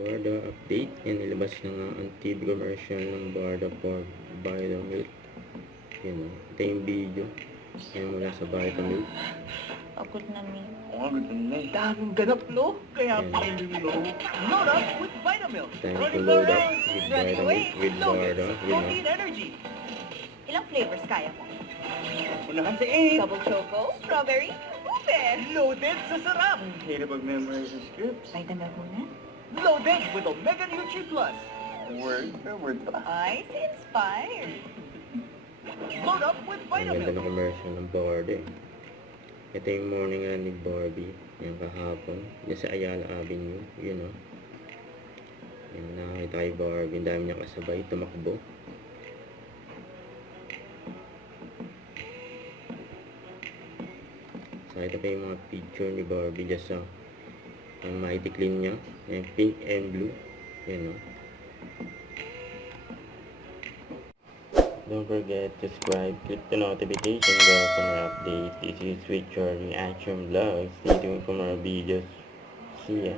Barda update. Yan, nilabas na nga ang TV commercial ng Barda for Vitamilk. Yan o. Ito yung video. Yan mula sa Vitamilk. Pagod na mi. Daming ganap, no? Kaya load up with Vitamilk. Time to load up with Vitamilk, with Barda. Yan o. Energy. Ilang flavors kaya mo? Unahan sa 8. Double choco, strawberry, ube. Loaded sa sarap. Hirap mag-memorize ng scripts. Vitamin muna. Loaded with Omega Nutri Plus. Word per word pa. Ay, si inspired. Load up with Ang ganda Vitamilk. ng commercial ng Barda eh. Ito yung morning run ni Barbie. Yung kahapon. Yan sa Ayala Avenue. Yun o. Yan, nakakita kay Barbie. Ang dami niya kasabay. Tumakbo. So, ito pa yung mga picture ni Barbie just sa ang maitiklin niya. Yung pink and blue. Yan o. Don't forget to subscribe, click the notification bell for more updates. This is Sweet Your Reaction Vlog. Stay tuned for more videos. See ya.